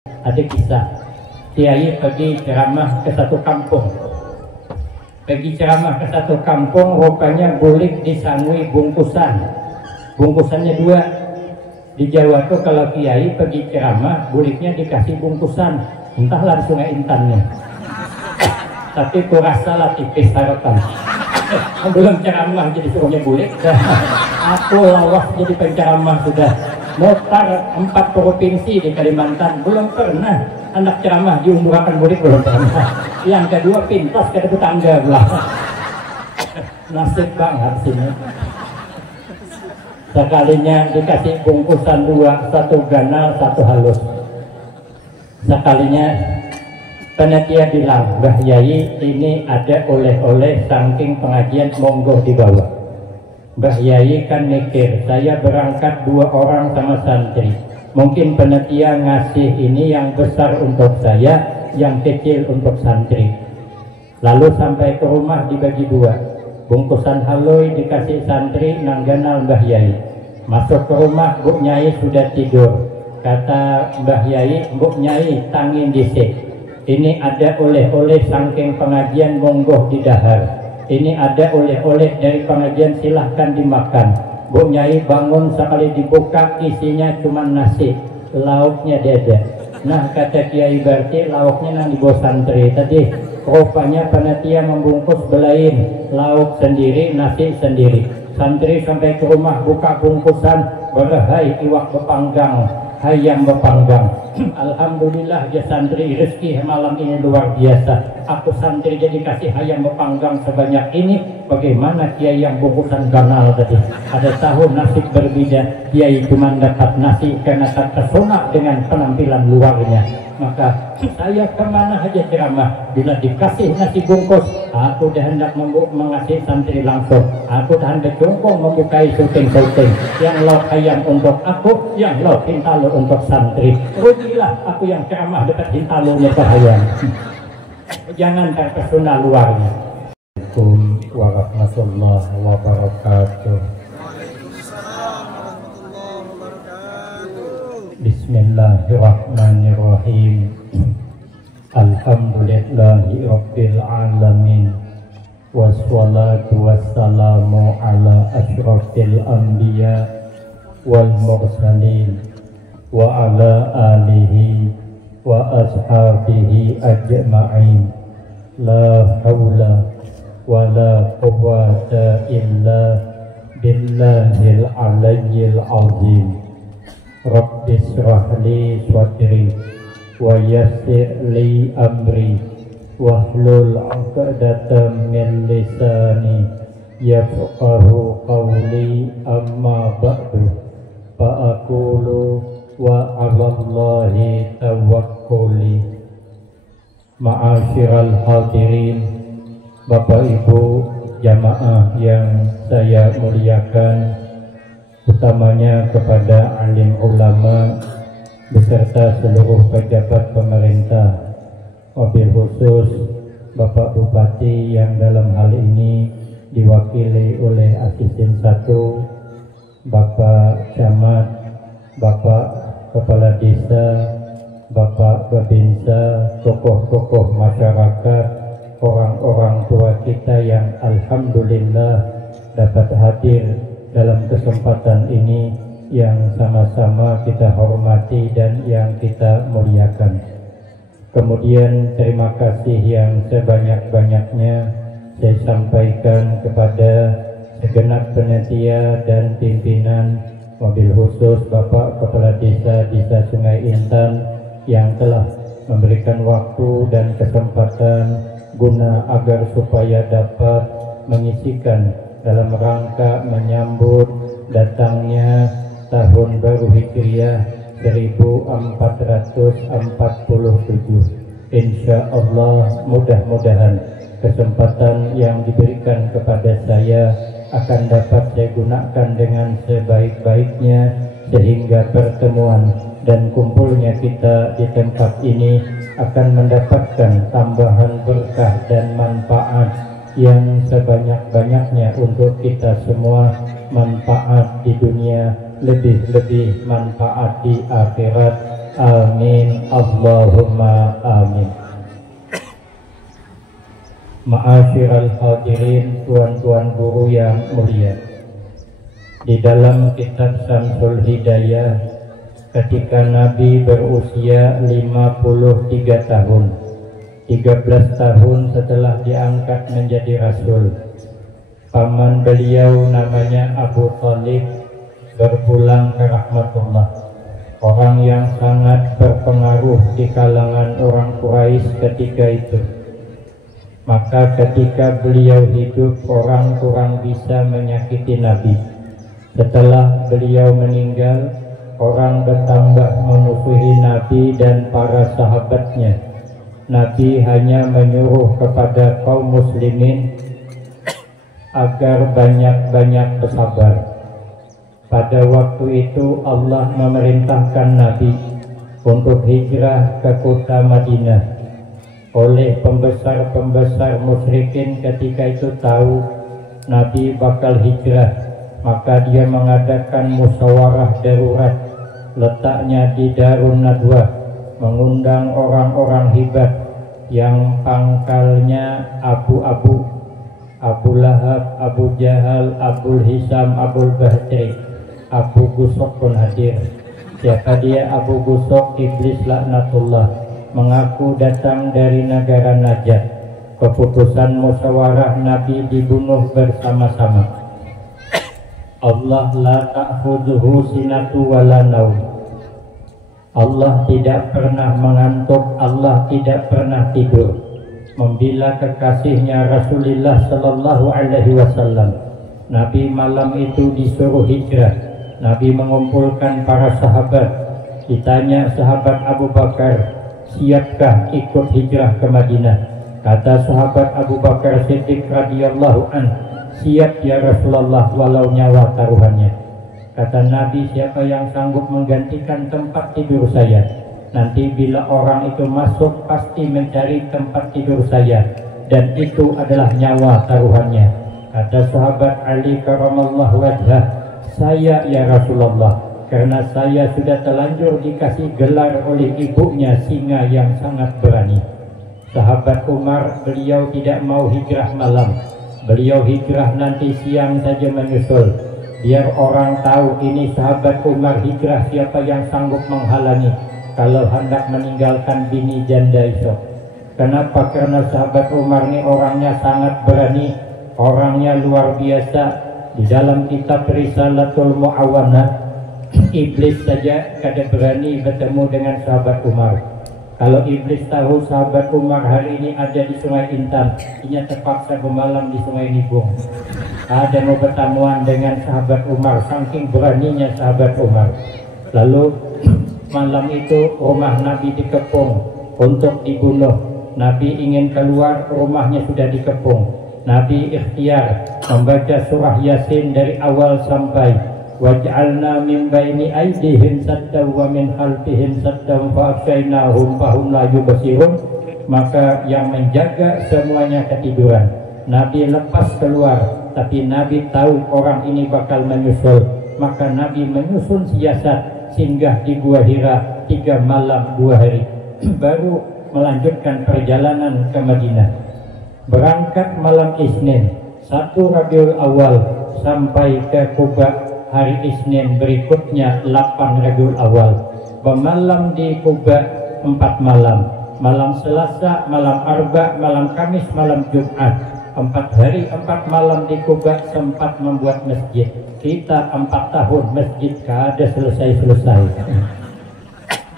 Ada kisah kiai pergi ceramah ke satu kampung. Pergi ceramah ke satu kampung, rupanya bulik disangui bungkusan. Bungkusannya 2. Di Jawa tuh kalau kiai pergi ceramah, buliknya dikasih bungkusan. Entahlah Sungai Intannya. Tapi kurasa lah tipis harapan. Belum ceramah jadi suruhnya bulik. Aku lawas jadi penceramah sudah. Mutar 4 provinsi di Kalimantan, belum pernah anak ceramah diumumkan bulik, belum pernah. Yang kedua pintas ke tetangga belah. Nasib banget sini. Sekalinya dikasih bungkusan 2, 1 ganal, 1 halus. Sekalinya panitia bilang, Mbah Yai ini ada oleh-oleh saking pengajian, monggo dibawa. Mbah Yai kan mikir, saya berangkat 2 orang sama santri. Mungkin panitia ngasih ini yang besar untuk saya, yang kecil untuk santri. Lalu sampai ke rumah dibagi 2. Bungkusan haloi dikasih santri, nangganal Mbah Yai. Masuk ke rumah, Bu Nyai sudah tidur. Kata Mbah Yai, Bu Nyai tangin disik. Ini ada oleh-oleh saking pengajian, monggo didahar. Ini ada oleh-oleh dari pengajian, silahkan dimakan. Bu Nyai bangun, sekali dibuka isinya cuma nasi, lauknya dada. Nah kata Kiai berarti lauknya nang dibawa santri tadi. Rupanya panitia membungkus belain, lauk sendiri, nasi sendiri. Santri sampai ke rumah buka bungkusan, berhai iwak bepanggang, hayam bepanggang. Alhamdulillah ya santri, rezeki malam ini luar biasa. Aku santri jadi kasih hayam bepanggang sebanyak ini. Bagaimana kiai yang bungkusan ganal tadi? Ada tahu nasib berbeda. Kiai cuma dapat nasi karena tak tersonak dengan penampilan luarnya. Maka saya kemana saja ceramah, bila dikasih nasi bungkus, aku dah hendak mengasih santri langsung. Aku dah hendak jongkong membukai syuting-syuting. Yang lauk ayam untuk aku, yang lauk hintalo untuk santri. Rugilah aku yang ceramah dekat hintalonya ke ayam. Jangan terpesona luarnya. Assalamualaikum warahmatullahi wabarakatuh. Bismillahirrahmanirrahim. Alhamdulillahi rabbil alamin. Wassalatu wassalamu ala asyrafil anbiya wal mursalin wa ala alihi wa ashabihi ajma'in. La hawla wa la quwwata illa billahil aliyyil azim. Rabbi shrah li sadri wa yassir li amri wahlul 'uqdatam min lisani yafqahu qawli, amma ba'du fa aqulu wa 'alallahi tawakkuli. Ma'asyiral hadirin, Bapak Ibu jamaah yang saya muliakan, utamanya kepada alim ulama beserta seluruh pejabat pemerintah, wabil khusus Bapak Bupati yang dalam hal ini diwakili oleh Asisten 1, Bapak Camat, Bapak Kepala Desa, Bapak Babinsa, tokoh-tokoh masyarakat, orang-orang tua kita yang alhamdulillah dapat hadir dalam kesempatan ini, yang sama-sama kita hormati dan yang kita muliakan. Kemudian terima kasih yang sebanyak-banyaknya saya sampaikan kepada segenap panitia dan pimpinan, wabil khusus Bapak Kepala Desa Sungai Intan yang telah memberikan waktu dan kesempatan guna agar supaya dapat mengisikan dalam rangka menyambut datangnya tahun baru Hijriah 1447. Insya Allah mudah-mudahan kesempatan yang diberikan kepada saya akan dapat saya gunakan dengan sebaik-baiknya, sehingga pertemuan dan kumpulnya kita di tempat ini akan mendapatkan tambahan berkah dan manfaat yang sebanyak-banyaknya untuk kita semua, manfaat di dunia, lebih-lebih manfaat di akhirat. Amin Allahumma amin. Ma'asyiral hadirin, tuan-tuan guru yang mulia, di dalam kitab Syamsul Hidayah, ketika Nabi berusia 53 tahun, 13 tahun setelah diangkat menjadi Rasul, paman beliau namanya Abu Thalib berpulang ke rahmatullah, orang yang sangat berpengaruh di kalangan orang Quraisy ketika itu. Maka ketika beliau hidup, orang kurang bisa menyakiti Nabi. Setelah beliau meninggal, orang bertambah memusuhi Nabi dan para sahabatnya. Nabi hanya menyuruh kepada kaum muslimin agar banyak-banyak bersabar. Pada waktu itu Allah memerintahkan Nabi untuk hijrah ke kota Madinah. Oleh pembesar-pembesar musyrikin ketika itu tahu Nabi bakal hijrah, maka dia mengadakan musyawarah darurat, letaknya di Darun Nadwah, mengundang orang-orang hebat yang pangkalnya abu-abu, Abu Lahab, Abu Jahal, Abu Hisam, Abu Bahtri. Abu Gusok pun hadir. Siapa dia Abu Gusok? Iblis laknatullah, mengaku datang dari negara Najd. Keputusan musyawarah Nabi dibunuh bersama-sama. Allah la ta'khudhuhu sinatu wala naum. Allah tidak pernah mengantuk, Allah tidak pernah tidur. Membela kekasihnya Rasulullah sallallahu alaihi wasallam, Nabi malam itu disuruh hijrah. Nabi mengumpulkan para sahabat. Ditanya sahabat Abu Bakar, siapkah ikut hijrah ke Madinah? Kata sahabat Abu Bakar Siddiq radhiyallahu an, siap ya Rasulullah walau nyawa taruhannya. Kata Nabi, siapa yang sanggup menggantikan tempat tidur saya? Nanti bila orang itu masuk pasti mencari tempat tidur saya, dan itu adalah nyawa taruhannya. Kata sahabat Ali karamallahu wajhah, saya ya Rasulullah, karena saya sudah telanjur dikasih gelar oleh ibunya singa yang sangat berani. Sahabat Umar, beliau tidak mau hijrah malam, beliau hijrah nanti siang saja menyusul, biar orang tahu ini sahabat Umar hijrah, siapa yang sanggup menghalangi kalau hendak meninggalkan bini janda esok. Kenapa? Karena sahabat Umar ini orangnya sangat berani, orangnya luar biasa. Di dalam kitab Risalatul Mu'awanah, Iblis saja kada berani bertemu dengan sahabat Umar. Kalau Iblis tahu sahabat Umar hari ini ada di Sungai Intan, ia terpaksa bermalam di Sungai Nibung. Ada mau pertemuan dengan sahabat Umar, saking beraninya sahabat Umar. Lalu malam itu rumah Nabi dikepung untuk dibunuh. Nabi ingin keluar, rumahnya sudah dikepung. Nabi ikhtiar membaca surah Yasin dari awal sampai waj'alna min baini aydihim saddan wa min khalfihim saddan fa aghshaynahum fahum la yubsirun. Maka yang menjaga semuanya ketiduran. Nabi lepas keluar, tapi Nabi tahu orang ini bakal menyusul. Maka Nabi menyusun siasat singgah di Gua Hira 3 malam 2 hari baru melanjutkan perjalanan ke Madinah. Berangkat malam Isnin 1 Rabiul Awal sampai ke Kuba hari Isnin berikutnya 8 Rabiul Awal. Bermalam di Kuba 4 malam. Malam Selasa, malam Arba, malam Kamis, malam Jumat. 4 hari 4 malam di Kuba, sempat membuat masjid. Kita 4 tahun masjid kada selesai-selesai.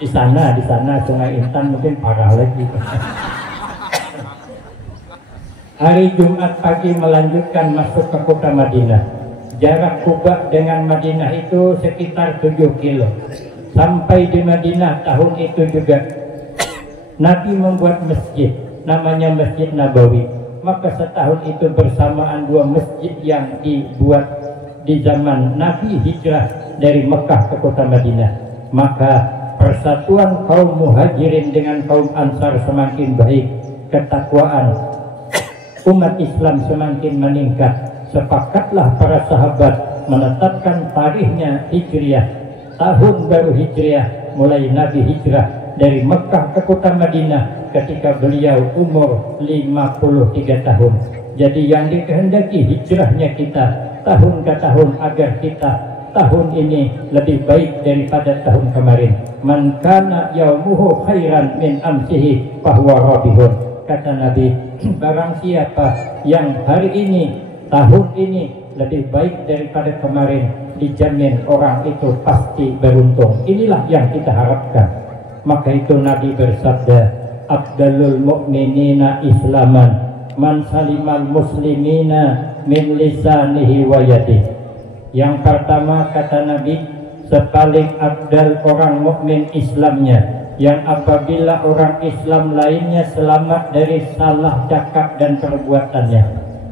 Di sana Sungai Intan mungkin parah lagi. Hari Jumat pagi melanjutkan masuk ke kota Madinah. Jarak Kuba dengan Madinah itu sekitar 7 kilo. Sampai di Madinah tahun itu juga Nabi membuat masjid, namanya Masjid Nabawi. Maka setahun itu bersamaan 2 masjid yang dibuat di zaman Nabi hijrah dari Mekah ke kota Madinah. Maka persatuan kaum muhajirin dengan kaum ansar semakin baik, ketakwaan umat Islam semakin meningkat. Sepakatlah para sahabat menetapkan tarikhnya Hijriah, tahun baru Hijriah mulai Nabi hijrah dari Mekah ke kota Madinah ketika beliau umur 53 tahun. Jadi yang dikehendaki hijrahnya kita tahun ke tahun agar kita tahun ini lebih baik daripada tahun kemarin. Man kana yaumuhu khairan min amsihi fahuwa rabihun. Kata Nabi, barang siapa yang hari ini, tahun ini lebih baik daripada kemarin, dijamin orang itu pasti beruntung. Inilah yang kita harapkan. Maka itu Nabi bersabda, Abdalul mu'minina islaman man salimal muslimina min lisanihi wa yadihi. Yang pertama kata Nabi, sepaling abdal orang mukmin Islamnya, yang apabila orang Islam lainnya selamat dari salah cakap dan perbuatannya.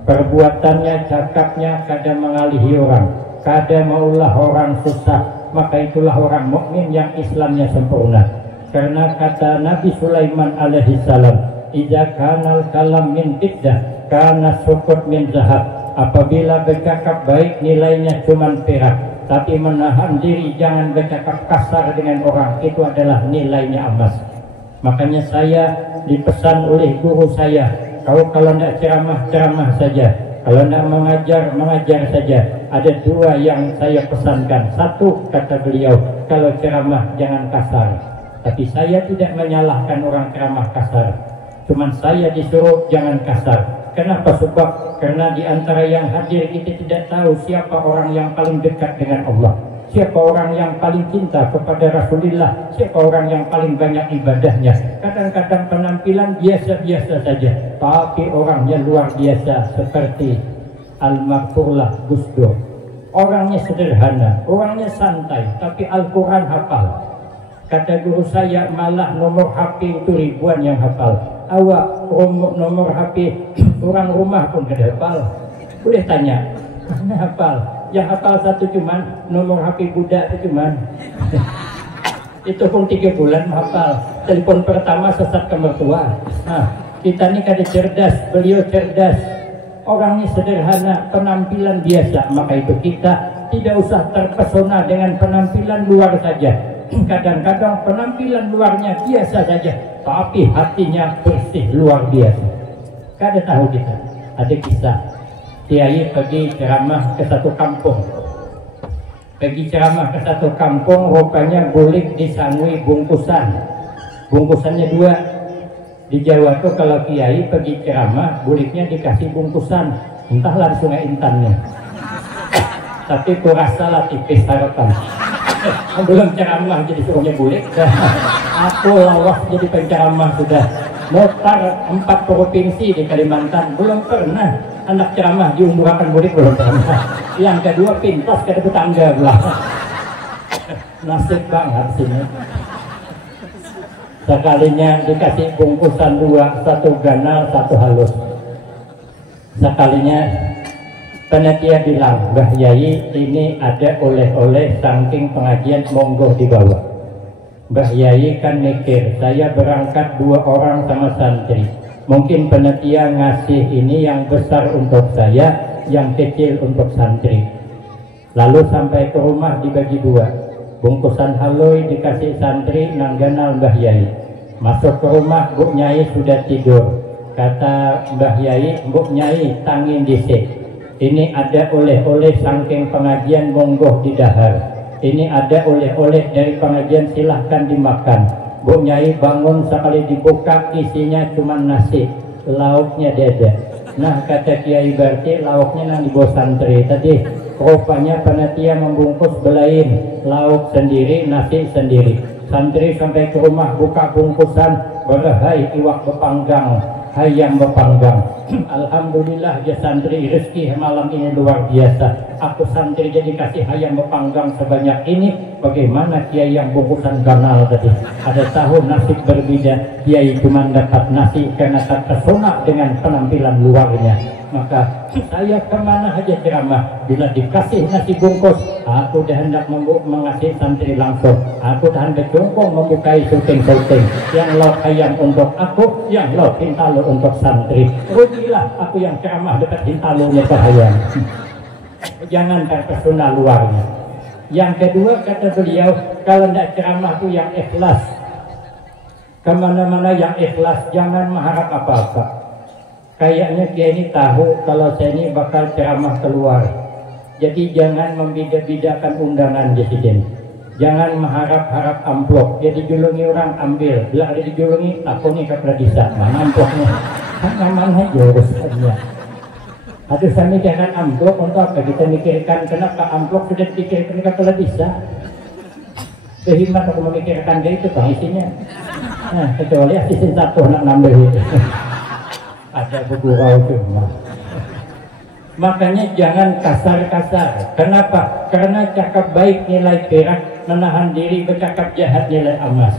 Perbuatannya, cakapnya kadang mengalihi orang, kadang maulah orang susah, maka itulah orang mukmin yang Islamnya sempurna. Karena kata Nabi Sulaiman alaihi salam, idza kanal kalam min fiddah kana sukut min zahab. Apabila bercakap baik nilainya cuma perak, tapi menahan diri jangan bercakap kasar dengan orang, itu adalah nilainya emas. Makanya saya dipesan oleh guru saya, kalau tidak ceramah saja, kalau tidak mengajar saja. Ada dua yang saya pesankan. Satu, kata beliau, kalau ceramah jangan kasar. Tapi saya tidak menyalahkan orang ceramah kasar, cuman saya disuruh jangan kasar. Kenapa? Sebab karena di antara yang hadir kita tidak tahu siapa orang yang paling dekat dengan Allah, siapa orang yang paling cinta kepada Rasulullah, siapa orang yang paling banyak ibadahnya. Kadang-kadang penampilan biasa-biasa saja, tapi orangnya luar biasa, seperti Al-Maghfurlah Gus Dur. Orangnya sederhana, orangnya santai, tapi Al-Quran hafal. Kata guru saya, malah nomor HP itu ribuan yang hafal. Awak nomor HP orang rumah pun kada hafal. Boleh tanya, mana hafal? Yang hafal satu cuman nomor HP budak itu cuman. Itu pun 3 bulan hafal. Telepon pertama sesat ke mertua. Nah, kita ini kada cerdas, beliau cerdas. Orangnya sederhana, penampilan biasa. Maka itu kita tidak usah terpesona dengan penampilan luar saja. Kadang-kadang penampilan luarnya biasa saja, tapi hatinya bersih luar biasa. Kada tahu kita. Ada kisah, Kiai pergi ceramah ke satu kampung. Pergi ceramah ke satu kampung, rupanya bulik disangui bungkusan. Bungkusannya 2. Di Jawa tuh kalau Kiai pergi ceramah, buliknya dikasih bungkusan, entah langsung intannya. Tapi kurasalah tipis harapan. Belum ceramah jadi suruhnya bulik. Aku lawas jadi penceramah sudah. Mutar 4 provinsi di Kalimantan, belum pernah anak ceramah diumumkan bulik, belum pernah. Yang kedua pintas ke tetangga belah. Nasib banget sini. Sekalinya dikasih bungkusan 2, 1 ganal, 1 halus. Sekalinya panitia bilang, Mbah Yai ini ada oleh-oleh saking pengajian, monggo dibawa. Mbah Yai kan mikir, saya berangkat 2 orang sama santri, mungkin panitia ngasih ini yang besar untuk saya, yang kecil untuk santri. Lalu sampai ke rumah dibagi 2, bungkusan haloi dikasih santri, nangganal Mbah Yai. Masuk ke rumah, Bu Nyai sudah tidur. Kata Mbah Yai, Bu Nyai tangin disik. Ini ada oleh-oleh saking pengajian, monggo didahar. Ini ada oleh-oleh dari pengajian, silahkan dimakan. Bu Nyai bangun, sekali dibuka isinya cuma nasi, lauknya dada. Nah kata Kiai, berarti lauknya nang dibawa santri tadi. Rupanya panitia membungkus belain, lauk sendiri, nasi sendiri. Santri sampai ke rumah buka bungkusan, berhai iwak bepanggang, hayam bepanggang. Alhamdulillah ya santri, rezeki malam ini luar biasa. Aku santri jadi kasih ayam bepanggang sebanyak ini. Bagaimana Kiai yang bungkusan ganal tadi? Ada tahu nasib berbeda. Kiai cuma dapat nasi karena terpesona dengan penampilan luarnya. Maka saya kemana aja ceramah, bila dikasih nasi bungkus, aku dah hendak mengasih santri langsung. Aku dah hendak jongkong membukai syuting-syuting. Yang lauk ayam untuk aku, yang lauk hintalo untuk santri. Rugilah aku yang ceramah dekat hintalonya bahaya. Jangan terpesona luarnya. Yang kedua kata beliau, kalau tidak ceramah tuh yang ikhlas, kemana-mana yang ikhlas, jangan mengharap apa-apa. Kayaknya dia ini tahu kalau saya ini bakal ceramah keluar, jadi jangan membeda-bedakan undangan Presiden. Jangan mengharap-harap amplop, dia dijulungi orang ambil, bila ada dijulungi takutnya ke Pradisa, mana amplopnya? Mana aja urusannya. Aduh, saya mikirkan amplop untuk apa kita mikirkan, kenapa amplop sudah dipikirkan ke Pradisa? Sehingga aku memikirkan dia itu bang isinya. Nah, kecuali asisten satu nak nambah itu. Ada buku itu. Makanya jangan kasar-kasar. Kenapa? Karena cakap baik nilai perak, menahan diri bercakap jahat nilai emas.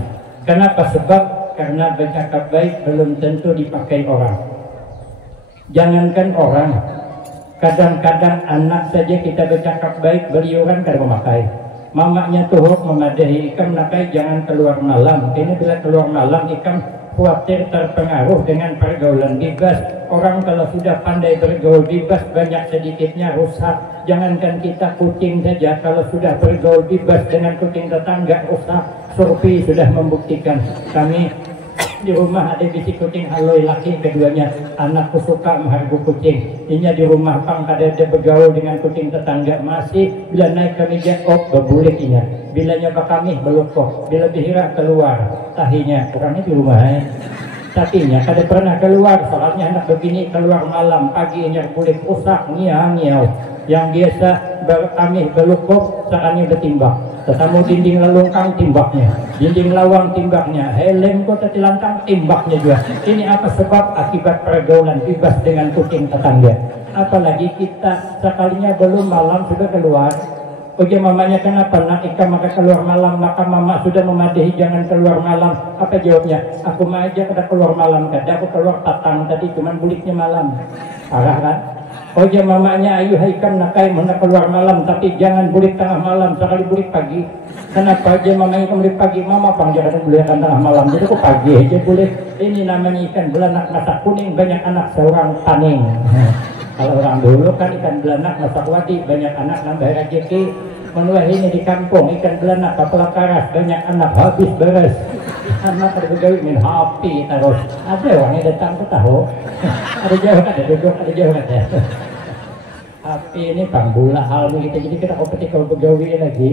Kenapa? Sebab karena bercakap baik belum tentu dipakai orang. Jangankan orang, kadang-kadang anak saja kita bercakap baik, beliau kan kada memakai. Mamaknya tuh memadahi ikam nakai jangan keluar malam. Ini bila keluar malam ikam khawatir terpengaruh dengan pergaulan bebas. Orang kalau sudah pandai bergaul bebas, banyak sedikitnya rusak. Jangankan kita kucing saja, kalau sudah bergaul bebas dengan kucing tetangga rusak. Survei sudah membuktikan. Kami di rumah ada bisi kucing haloi laki, keduanya anakku suka menghargai kucing. Inya di rumah pang kada ada bergaul dengan kucing tetangga, masih bila naik ke meja berbulik inya. Bila nyoba kami belukok, bila bihira keluar tahinya orangnya di rumah. Tapinya kada pernah keluar, soalnya anak begini keluar malam, paginya kulit rusak, ngiau. Yang biasa kami belukok, sakannya bertimbang. Tetamu dinding lelungkang timbaknya, dinding lawang timbaknya, helm kota tilantang timbaknya juga. Ini apa sebab? Akibat pergaulan bebas dengan kucing tetangga. Apalagi kita sekalinya belum malam sudah keluar. Oke, mamanya kenapa nak ikan maka keluar malam? Maka mama sudah memadahi jangan keluar malam. Apa jawabnya? Aku mah aja kada keluar malam, kada aku keluar tatang tadi cuman buliknya malam. Parah kan? Oh ya mamanya ayu haikam nakai mana keluar malam, tapi jangan bulik tengah malam, sekali bulik pagi. Kenapa aja mamanya bulik pagi? Mama pang jangan bulik tengah malam, jadi aku pagi aja bulik. Ini namanya ikan belanak masak kuning, banyak anak seorang taning. Kalau orang dulu kan ikan belanak masak wadi, banyak anak nambah rezeki. Menuai ini di kampung ikan belanak kapal karas, banyak anak habis beres. Anak bergawi min happy terus. Ada orangnya datang ke tahu. Ada jauh ada duduk, ada jauh ada. Api ini panggula hal begitu, jadi kita kompetisi kalau bergawi lagi.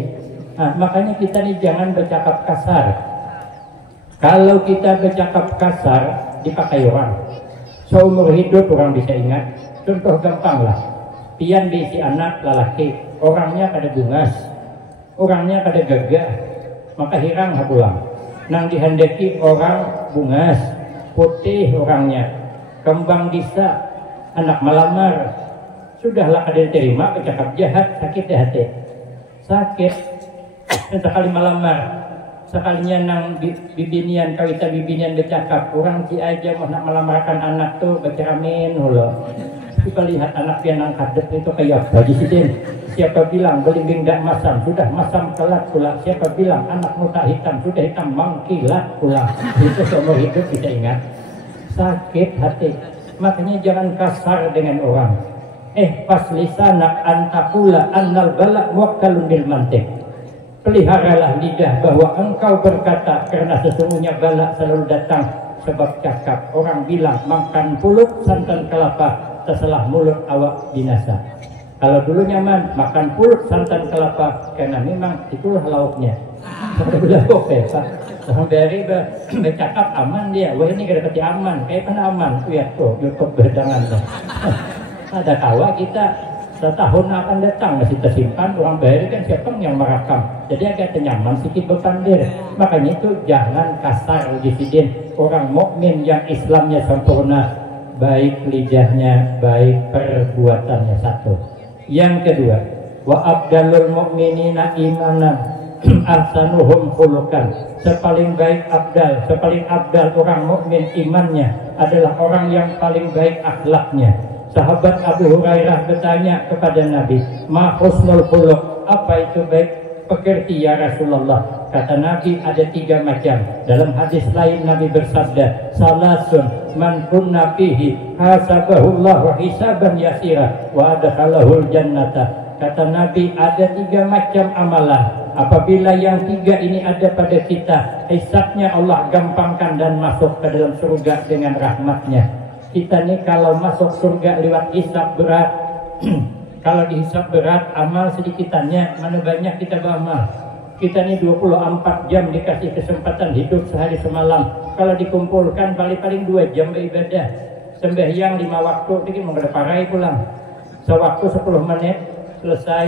Nah, makanya kita nih jangan bercakap kasar. Kalau kita bercakap kasar dipakai orang, seumur hidup orang bisa ingat. Contoh gampang lah, pian bisi anak lelaki, orangnya kada bungas, orangnya kada gagah, maka hirang pulang. Nang dihendaki orang bungas, putih orangnya, kembang disa, anak melamar, sudahlah kada diterima, bercakap jahat, sakit di hati, sakit. Dan sekali melamar, sekalinya nang bibinian, kawita bibinian bercakap, orang si aja mau nak melamarkan anak tuh berceramin holo. Kita lihat anak yang nang kadep itu kayak bagi sidin. Siapa bilang belimbing dak masam, sudah masam kelat pula. Siapa bilang anak muta hitam, sudah hitam mangkilat pula. Itu seumur hidup kita ingat. Sakit hati. Makanya jangan kasar dengan orang. Pas lisana antakula annal balak muakkalun bil mantik. Peliharalah lidah bahwa engkau berkata, karena sesungguhnya balak selalu datang sebab cakap. Orang bilang makan pulut santan kelapa, terselah mulut awak binasa. Kalau dulu nyaman makan pulut santan kelapa, karena memang itulah lauknya. Sudah oke Pak. Sampai bercakap aman dia. Wah ini kada pati aman, kayak mana aman? Lihat tuh YouTube berdangan. Ada kawa kita setahun akan datang masih tersimpan, orang bayar kan siapa yang merekam, jadi agak nyaman sedikit berpandir. Makanya itu jangan kasar dividen. Orang mukmin yang Islamnya sempurna, baik lidahnya, baik perbuatannya satu. Yang kedua, wa abdalul mu'minina imanan ahsanuhum khuluqan. Sepaling baik abdal, sepaling abdal orang mukmin imannya adalah orang yang paling baik akhlaknya. Sahabat Abu Hurairah bertanya kepada Nabi, ma husnul khuluq, apa itu baik pekerti ya Rasulullah? Kata Nabi ada 3 macam. Dalam hadis lain Nabi bersabda, salasun man kunna fihi hasabahullah wa hisaban yasira wa adkhalahul jannata. Kata Nabi ada 3 macam amalan Apabila yang tiga ini ada pada kita, hisabnya Allah gampangkan dan masuk ke dalam surga dengan rahmatnya. Kita nih kalau masuk surga lewat hisab berat, kalau dihisab berat, amal sedikitannya, mana banyak kita beramal. Kita nih 24 jam dikasih kesempatan hidup sehari semalam. Kalau dikumpulkan paling-paling 2 jam beribadah. Sembahyang 5 waktu, ini mau ada parai pulang. Sewaktu 10 menit, selesai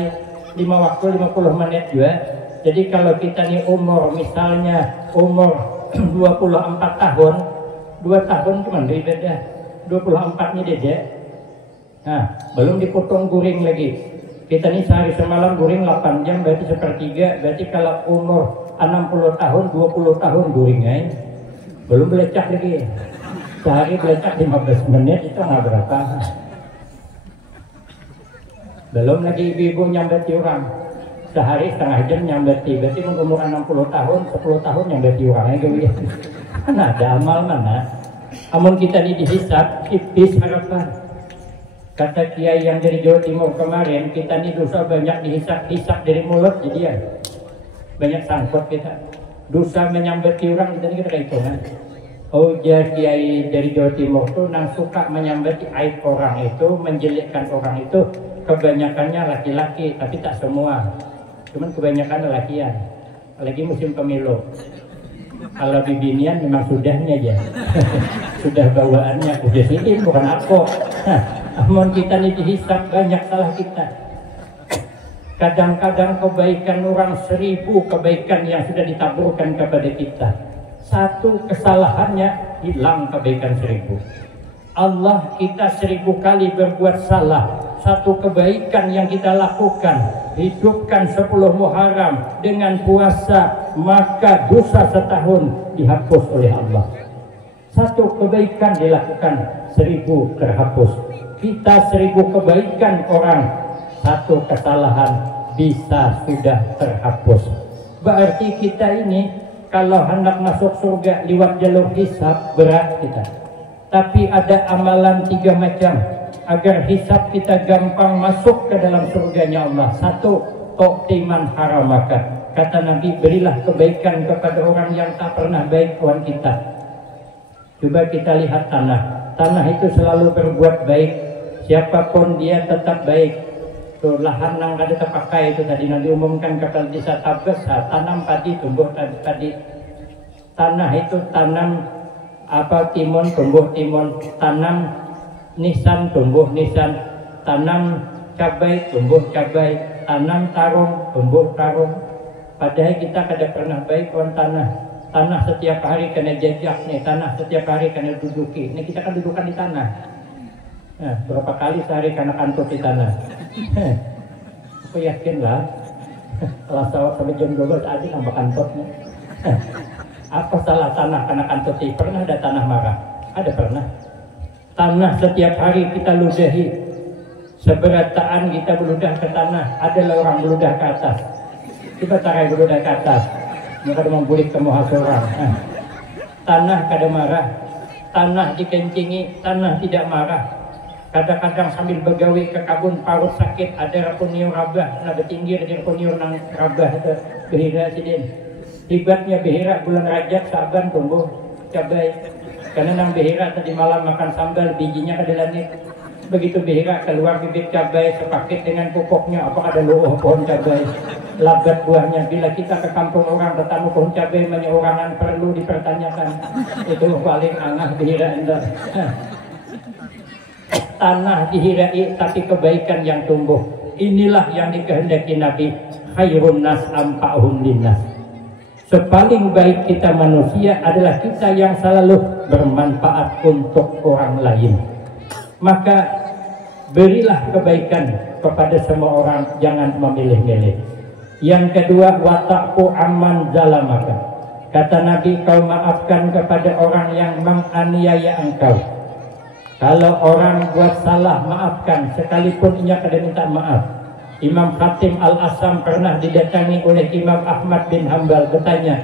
5 waktu 50 menit juga. Jadi kalau kita nih umur, misalnya umur 24 tahun, 2 tahun cuma beribadah. 24-nya dede. Nah, belum dipotong guring lagi. Kita nih sehari semalam guring 8 jam, berarti sepertiga. Berarti kalau umur 60 tahun, 20 tahun guringnya. Belum belecak lagi. Sehari belecak 15 menit, itu nggak berapa. Belum lagi ibu-ibu nyambeti orang. Sehari setengah jam nyambeti. Berarti umur 60 tahun, 10 tahun nyambeti orang. Mana ada amal mana? Amun kita ini dihisab, tipis harapan. Kata kiai yang dari Jawa Timur kemarin, kita ini dosa banyak dihisab dari mulut jadian. Banyak sangkut kita. Dosa menyambeti orang, kita ini kita hitungan. Oh ya, kiai dari Jawa Timur tuh nang suka menyambeti aib orang itu, menjelekkan orang itu, kebanyakannya laki-laki, tapi tak semua. Cuman kebanyakan lakian. Lagi musim pemilu. Kalau bibinian memang sudahnya aja. Sudah bawaannya udah sini bukan aku. Namun kita ini dihisab banyak salah kita. Kadang-kadang kebaikan orang 1000 kebaikan yang sudah ditaburkan kepada kita. Satu kesalahannya hilang kebaikan 1000. Allah kita 1000 kali berbuat salah. Satu kebaikan yang kita lakukan, hidupkan 10 Muharram dengan puasa, maka dosa setahun dihapus oleh Allah. Satu kebaikan dilakukan 1000 terhapus. Kita 1000 kebaikan orang, satu kesalahan bisa sudah terhapus. Berarti kita ini kalau hendak masuk surga lewat jalur hisab berat kita. Tapi ada amalan 3 macam agar hisab kita gampang masuk ke dalam surganya Allah. Satu, tu'timan haramaka. Kata Nabi, berilah kebaikan kepada orang yang tak pernah baik kawan kita. Coba kita lihat tanah. Tanah itu selalu berbuat baik. Siapapun dia tetap baik. Tuh lahan yang ada terpakai itu tadi nanti umumkan kepada desa Tabes, tanam padi tumbuh tadi. Tanah itu tanam apa timun tumbuh timun, tanam nisan tumbuh nisan, tanam cabai tumbuh cabai, tanam tarung tumbuh tarung. Padahal kita kada pernah baik kawan tanah. Tanah setiap hari kena jejak nih, tanah setiap hari kena duduki. Ini kita kan dudukan di tanah. Nah, berapa kali sehari kena kantut di tanah. Aku yakin lah. Kalau sawah sampai jam 12 ada nambah kantutnya. Apa salah tanah kena kantuti? Pernah ada tanah marah? Ada pernah. Tanah setiap hari kita ludahi. Seberataan kita beludah ke tanah. Adalah orang beludah ke atas. Kita tarai beludah ke atas. Mereka membulik ke muha seorang. Tanah kada marah. Tanah dikencingi. Tanah tidak marah. Kadang-kadang sambil begawi ke kabun parut sakit. Ada rapuniur rabah. Nah bertinggir di rapuniur nang rabah. Itu behira sidin. Tibatnya behira bulan Rajab Saban tumbuh cabai. Karena nang behira tadi malam makan sambal bijinya kada langit. Begitu behira keluar bibit cabai sepaket dengan pupuknya, apa ada luuh pohon cabai. Labat buahnya. Bila kita ke kampung orang bertamu pohon cabai menyeorangan perlu dipertanyakan. Itu paling angah behira endah. Tanah dihirai tapi kebaikan yang tumbuh. Inilah yang dikehendaki Nabi. Khairun nas ampa'hum linnas. Sepaling baik kita manusia adalah kita yang selalu bermanfaat untuk orang lain. Maka berilah kebaikan kepada semua orang, jangan memilih-milih. Yang kedua, wata'fu amman zalamaka. Kata Nabi, kau maafkan kepada orang yang menganiaya engkau. Kalau orang buat salah, maafkan sekalipun ia kada minta maaf. Imam Khatim Al-Asam pernah didatangi oleh Imam Ahmad bin Hambal, bertanya,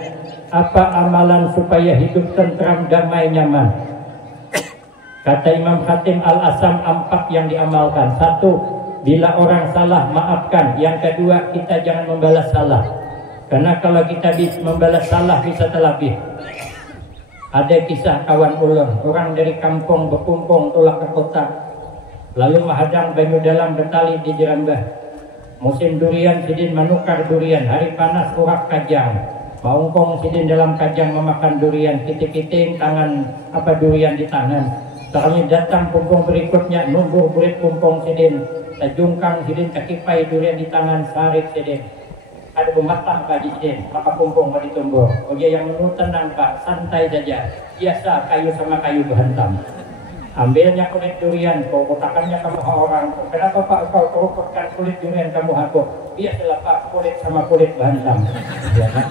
apa amalan supaya hidup tentram, damai, nyaman? Kata Imam Khatim Al-Asam, 4 yang diamalkan. 1, bila orang salah, maafkan. Yang kedua, kita jangan membalas salah. Karena kalau kita membalas salah bisa terlebih. Ada kisah kawan ulun, orang dari kampung berkumpung tulak ke kota, lalu menghadang banyu dalam bertali di Jerambah. Musim durian sidin menukar durian, hari panas urak kajang. Maungkong sidin dalam kajang memakan durian, kiting-kiting tangan durian di tangan. Kami datang kumpung berikutnya, nunggu burit kumpung sidin, tajungkang sidin kakipai durian di tangan sarik sidin. Ada pematang Pak Jidin, maka kumpung Pak ditumbuh. Oh dia yang menurut tenang Pak, santai saja. Biasa kayu sama kayu berhantam. Ambilnya kulit durian, kau kotakannya kamu orang. Kenapa Pak kau kerupukkan kulit durian kamu aku? Biasalah Pak, kulit sama kulit berhantam. Ya, kan?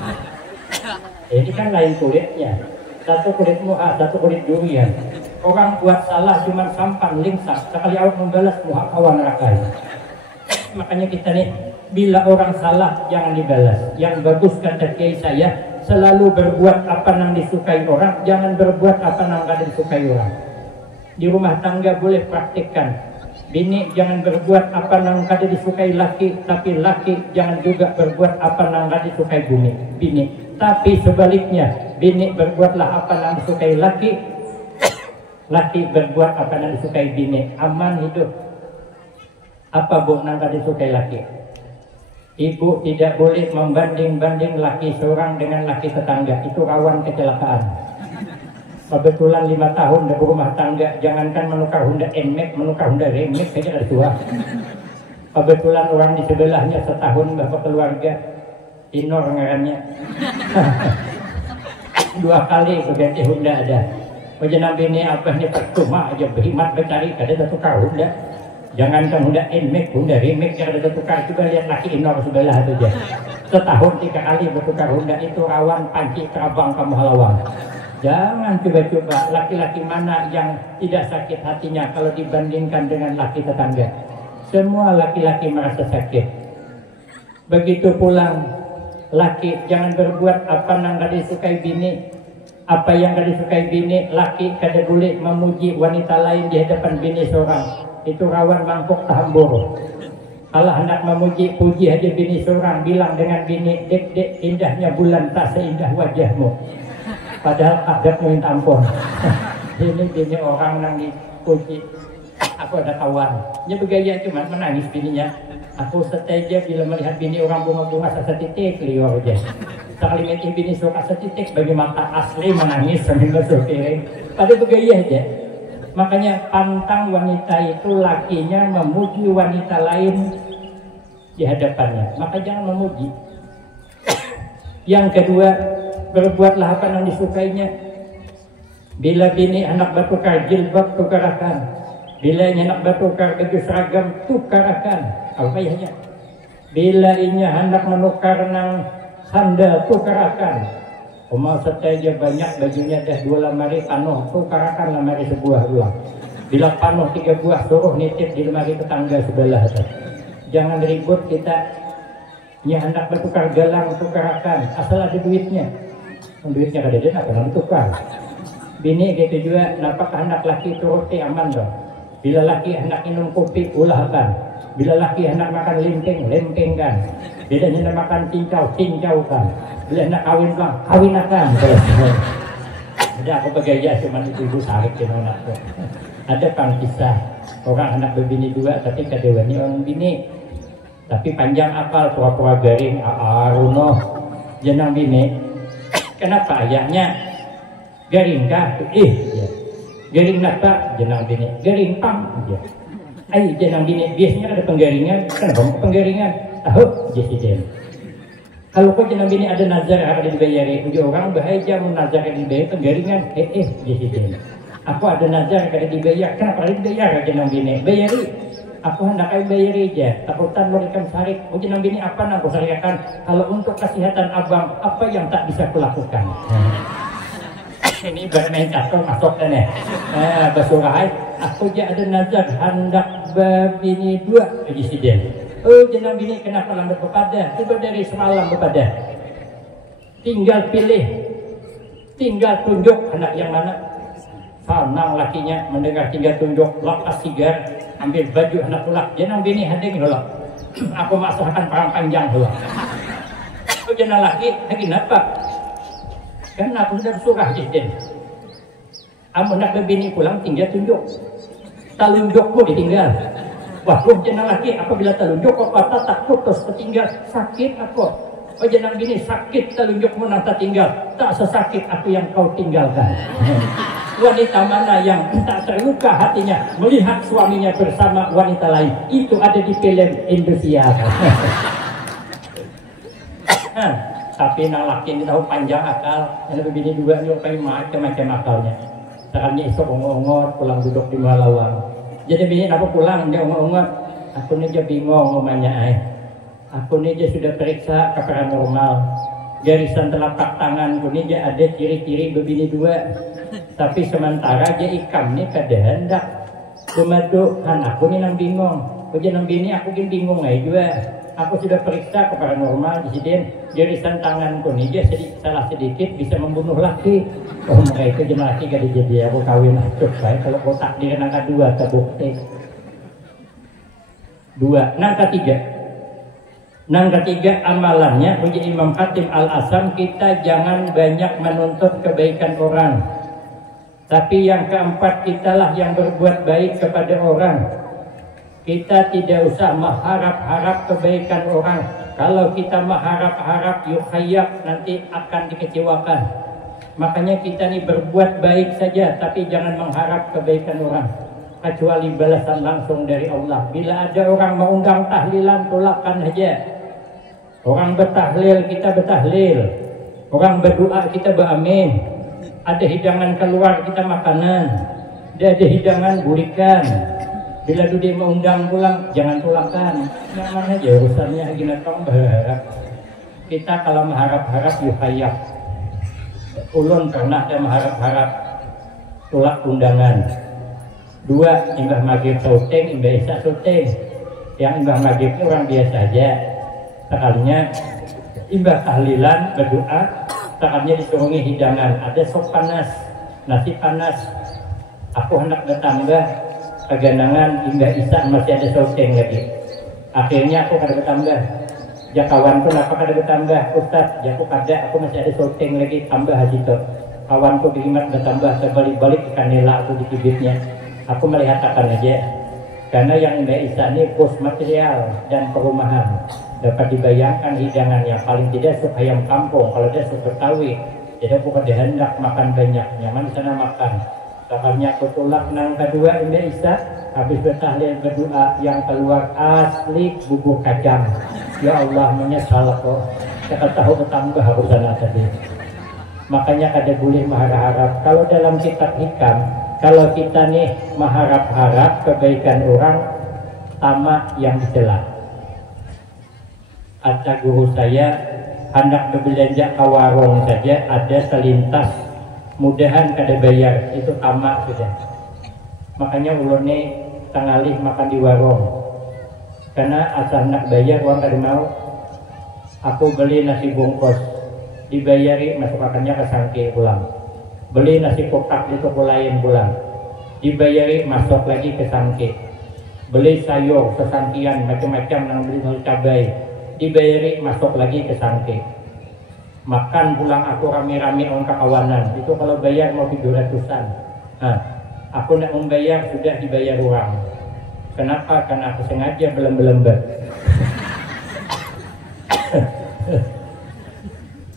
Ini kan lain kulitnya. Satu kulit muha, satu kulit durian. Orang buat salah cuma sampan lingsas. Sekali awak membalas muha kawan rakai. Makanya kita nih, bila orang salah jangan dibalas. Yang bagus kata kiai saya, selalu berbuat apa yang disukai orang, jangan berbuat apa yang tidak disukai orang. Di rumah tangga boleh praktikkan. Bini jangan berbuat apa yang tidak disukai laki, tapi laki jangan juga berbuat apa yang tidak disukai bini. Tapi sebaliknya, bini berbuatlah apa yang disukai laki, laki berbuat apa yang disukai bini. Aman hidup. Apa bu nangka disukai laki? Ibu tidak boleh membanding-banding laki seorang dengan laki tetangga. Itu rawan kecelakaan. Kebetulan 5 tahun dari rumah tangga, jangankan menukar Honda NMAX, menukar Honda Remix saja ada tua. Kebetulan orang di sebelahnya setahun bapak keluarga, Inor ngarannya. 2 kali berganti Honda ada. Wajan bini apa ini percuma aja berhimat bercari ada tukar Honda. Jangankan Honda NMAX, Honda Remix yang ada tukar, coba lihat laki Inor sebelah itu aja. Setahun 3 kali bertukar Honda, itu rawan panci terabang kamu halawang. Jangan coba-coba laki-laki mana yang tidak sakit hatinya kalau dibandingkan dengan laki tetangga. Semua laki-laki merasa sakit. Begitu pulang laki jangan berbuat apa yang gak disukai bini. Apa yang gak disukai bini, laki kada boleh memuji wanita lain di hadapan bini seorang. Itu rawan mangkuk tahambur. Kalau hendak memuji, puji aja bini seorang, bilang dengan bini, dek indahnya bulan tak seindah wajahmu. Padahal adabnya minta ampun. Ini bini orang yang dipuji. Aku ada kawan, dia bergaya cuma menangis bininya. Aku seteja bila melihat bini orang bunga-bunga setitik liur aja. Sekali ngeti bini suka setitik bagi mata asli menangis sambil basuh piring. Pada bergaya aja. Makanya pantang wanita itu lakinya memuji wanita lain di hadapannya. Maka jangan memuji. Yang kedua, berbuatlah apa yang disukainya. Bila bini anak bertukar jilbab, tukarakan. Bila anak bertukar baju seragam, tukarakan. Apa yahnya? Bila inya hendak menukar nang sandal, tukarakan. Mau saja banyak bajunya dah 2 lemari panuh, tukarakan lemari sebuah dua. Bila panuh 3 buah, suruh nitip di lemari tetangga sebelah. Jangan ribut kita. Nya hendak bertukar galang, tukarakan. Asal ada duitnya. Duitnya kada ada, apa nak tukar? Bini gitu juga, nampak hendak laki turuti aman dong. Bila laki hendak minum kopi, ulahkan. Bila laki hendak makan lempeng, lempengkan. Bila hendak makan cincau, cincaukan. Bila hendak kawin bang, kawinakan. Ada aku bergaya cuma ibu sarik di nona. Ada kan kisah orang hendak berbini 2 tapi kadewani orang bini. Tapi panjang apal pura-pura garing, aruno jenang bini. Kenapa ayahnya garing kah? Ya. Garing napa? Jenang bini. Garing pang. Ya. Ay, jenang bini. Biasanya ada penggaringan. Kenapa penggaringan? Tahu, Jesiden. Kalau kau jenang bini ada nazar ada dibayari. Uji orang bahaya mau nazar ada dibayar penggaringan. Jesiden. Aku ada nazar ada dibayar. Kenapa ada dibayar jenang bini? Bayari. Aku hendak bayari aja. Takutan lo ikan sarik. Mau jenang bini apa yang aku sariakan? Kalau untuk kesehatan abang, apa yang tak bisa kulakukan? Ini bermain catur masuk dan ya. Basurai. Aku aja ada nazar hendak berbini 2 Jesiden. Oh jenang bini kenapa lambat bepada? Coba dari semalam bepada. Tinggal pilih, tinggal tunjuk anak yang mana. Sanang lakinya mendengar tinggal tunjuk, lepas sigar, ambil baju anak pulak. Jenang bini hading dulu. Aku masukkan perang panjang dulu. Oh jangan lagi kenapa? Karena aku sudah surah jidin. Amun nak berbini pulang tinggal tunjuk. Talunjukmu ditinggal. Waduh jangan lagi apabila talunjuk kok patah tak putus tertinggal sakit aku. Oh jangan gini sakit talunjukmu nanti tinggal. Tak sesakit aku yang kau tinggalkan. Wanita mana yang tak terluka hatinya melihat suaminya bersama wanita lain? Itu ada di film Indonesia. Tapi nang laki ini tahu panjang akal, yang lebih bini dua nyukai macam-macam akalnya. Sekarang esok ongor-ongor pulang duduk di Malawang. Jadi bini apa pulang dia ongor-ongor. Aku ni je bingung ngomanya Aku ni je sudah periksa ke paranormal. Garisan telapak tanganku ni je ada ciri-ciri berbini dua. Tapi sementara je ikam ni kada hendak Kumadu aku ni nang bingung. Aku je nang bini aku gini bingung juga. Aku sudah periksa ke paranormal di sini. Jarisan tanganku ni dia salah sedikit bisa membunuh laki. Oh mereka je laki kada jadi aku kawin acuk baik kalau kau takdir angka 2 terbukti. 2. Nang ketiga amalannya puji Imam Khatib Al-Asam kita jangan banyak menuntut kebaikan orang. Tapi yang keempat kitalah yang berbuat baik kepada orang. Kita tidak usah mengharap-harap kebaikan orang. Kalau kita mengharap-harap yukhayyab nanti akan dikecewakan. Makanya kita ini berbuat baik saja tapi jangan mengharap kebaikan orang. Kecuali balasan langsung dari Allah. Bila ada orang mengundang tahlilan tolakkan saja. Orang bertahlil kita bertahlil. Orang berdoa kita beramin. Ada hidangan keluar kita makanan. Dia ada hidangan burikan. Bila dia mengundang pulang jangan tolakkan. Nyaman aja urusannya gini tong berharap. Kita kalau mengharap-harap yukhayyab. Ulun pernah ada mengharap-harap tolak undangan. 2 imbah maghrib syuting, imbah isya syuting. Yang imbah maghrib ini orang biasa aja. Sekalinya imbah tahlilan berdoa. Sekalinya disurungi hidangan. Ada sop panas, nasi panas. Aku hendak bertambah keganangan imbah isya masih ada syuting lagi. Akhirnya aku kada bertambah. Ya kawan pun apa kada bertambah. Ustaz, ya aku kada, aku masih ada syuting lagi tambah haji tu. Kawanku dihimat bertambah terbalik-balik ikan nila aku di bibitnya. Aku melihat akan aja. Karena yang imbah isya ini pos material dan perumahan. Dapat dibayangkan hidangannya paling tidak sup ayam kampung. Kalau dia sup betawi, jadi aku kada hendak makan banyak. Nyaman sana makan. Sakarnya aku tolak nang kedua imbah isya. Habis bertahlil berdoa yang keluar asli bubur kacang. Ya Allah menyesal kok. Saya tahu bertambah harusan tadi. Makanya kada boleh mengharap-harap. Kalau dalam kitab hikam, kalau kita nih mengharap-harap kebaikan orang, tamak yang dicela. Ada guru saya hendak berbelanja ke warung saja ada selintas mudahan kada bayar itu tamak sudah. Makanya ulun nih tengalih makan di warung karena asal nak bayar uang kada mau. Aku beli nasi bungkus dibayari masukannya ke sangki pulang. Beli nasi kotak di toko lain pulang dibayari masuk lagi ke sangki. Beli sayur sesangkian macam-macam yang beli cabai dibayari masuk lagi ke sangki. Makan pulang aku rame-rame orang kawanan itu kalau bayar mau 700-an. Nah, aku nak membayar sudah dibayar orang. Kenapa? Karena aku sengaja belum-belembet.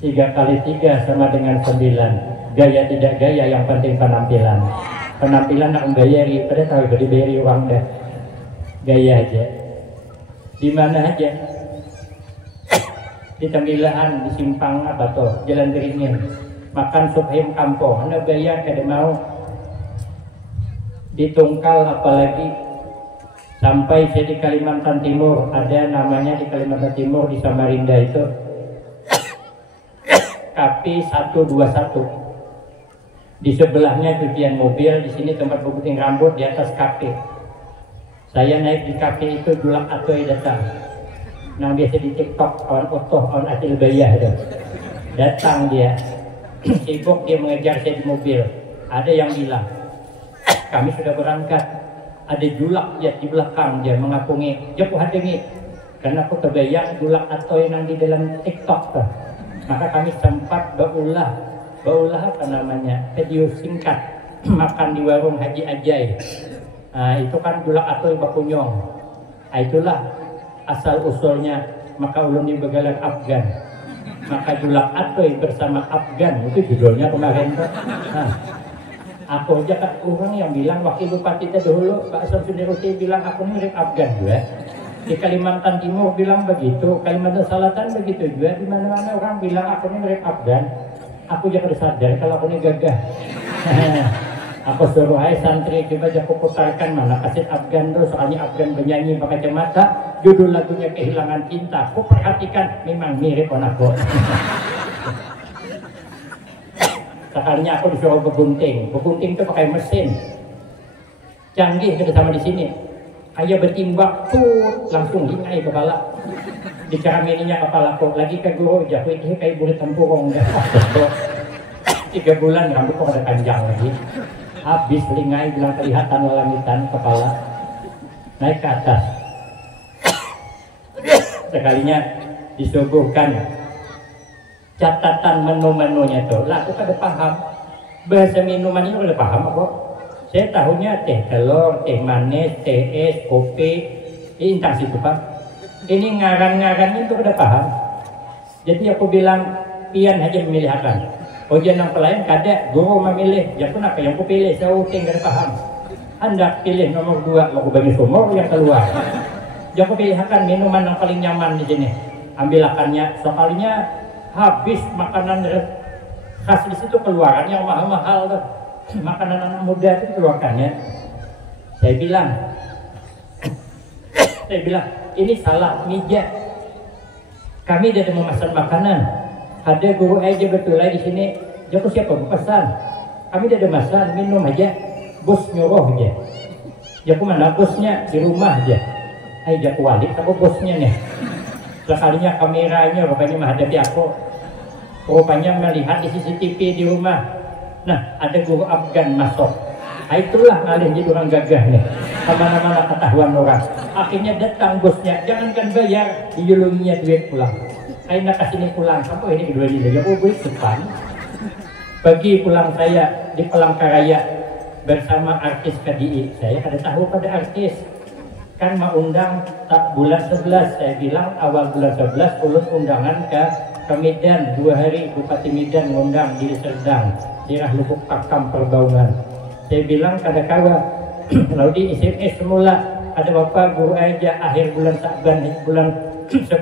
3 kali 3 sama dengan 9. Gaya tidak gaya yang penting penampilan. Penampilan nak membayari, pada tahu gak dibayari uang dah. Gaya aja. Di mana aja. Di Tenggilahan, di simpang apa tuh, Jalan Beringin. Makan sup ayam kampung, anda bayar kada mau. Di Tungkal apalagi. Sampai saya di Kalimantan Timur, ada namanya di Kalimantan Timur di Samarinda itu KP 121. Di sebelahnya cucian mobil, di sini tempat pemutih rambut, di atas KP. Saya naik di KP itu Julak Atoy datang. Yang biasa di TikTok, kawan otoh, kawan Acil Bayah itu. Datang dia, sibuk dia mengejar saya di mobil. Ada yang bilang, kami sudah berangkat. Ada Julak ya di belakang dia mengapungi, jauh hadengi. karena aku terbayang dulak atau yang di dalam TikTok tuh. Maka kami sempat baulah apa namanya, video singkat makan di warung Haji Ajai. Nah, itu kan dulak atau bakunyong. Nah, itulah asal usulnya. Maka ulun di begalan Afgan. Maka dulak atau bersama Afgan, itu judulnya kemarin tuh. Nah, aku aja kan orang yang bilang wakil bupati itu dulu Pak Samsudiruti bilang aku mirip Afgan juga. Di Kalimantan Timur bilang begitu, Kalimantan Selatan begitu juga. Di mana-mana orang bilang aku ini mirip Afgan. Aku juga sadar kalau aku ini gagah. Aku suruh aja santri coba aku putarkan mana kaset Afgan tuh, soalnya Afgan penyanyi pakai kacamata, judul lagunya Kehilangan Cinta. Aku perhatikan memang mirip anakku. Sekalinya aku disuruh begunting itu pakai mesin canggih kita sama di sini. Ayah bertimbak tuh langsung hingai kepala, diceramininya kepalaku lagi ke guru jatuh itu kayak burit tempurung enggak. 3 bulan rambut kok ada panjang lagi, habis lingai bilang kelihatan lamitan kepala naik ke atas. Sekalinya disuguhkan catatan menu-menunya tuh lah aku kada paham bahasa minuman ini udah paham kok. Saya tahunya teh telur, teh manis, teh es, kopi, ini entah situ Pak. Ini ngaran-ngaran itu udah paham. Jadi aku bilang pian aja memilihkan. Ujian yang pelayan kada guru memilih. Ya pun apa yang aku pilih saya uting kada paham. Anda pilih nomor 2 aku bagi sumur yang keluar. Jadi aku pilihkan minuman yang paling nyaman di sini. Ambilakannya sekalinya habis makanan khas di situ keluarannya mahal-mahal tuh. Makanan anak muda itu keluarkannya. Saya bilang ini salah meja. Kami tidak memesan makanan. Ada guru aja betul di sini. Joko siapa pesan? Kami tidak memesan, minum aja. Bos nyuruh aja. Joko mana bosnya di rumah aja. Ayo Joko walik aku bosnya nih. Sekalinya kameranya rupanya menghadapi aku. Rupanya melihat di CCTV di rumah. Nah, ada guru Afgan masuk. Nah, itulah ngalih jadi orang gagah nih. Kemana-mana ketahuan orang. Akhirnya datang bosnya, jangankan bayar, dijulunginya duit pulang. Akhirnya kasih ini pulang, sampai ini kedua dia. Ya, duit depan. Pagi pulang saya di Palangkaraya bersama artis KDI. Saya kada tahu pada artis. Kan mau undang tak bulan 11. Saya bilang awal bulan 11 ulun undangan ke Medan 2 hari. Bupati Medan ngundang di Serdang. Daerah Lubuk Pakam Perbaungan. Saya bilang kada kawa lalu di SMS semula ada bapak guru aja akhir bulan Sa'ban bulan 11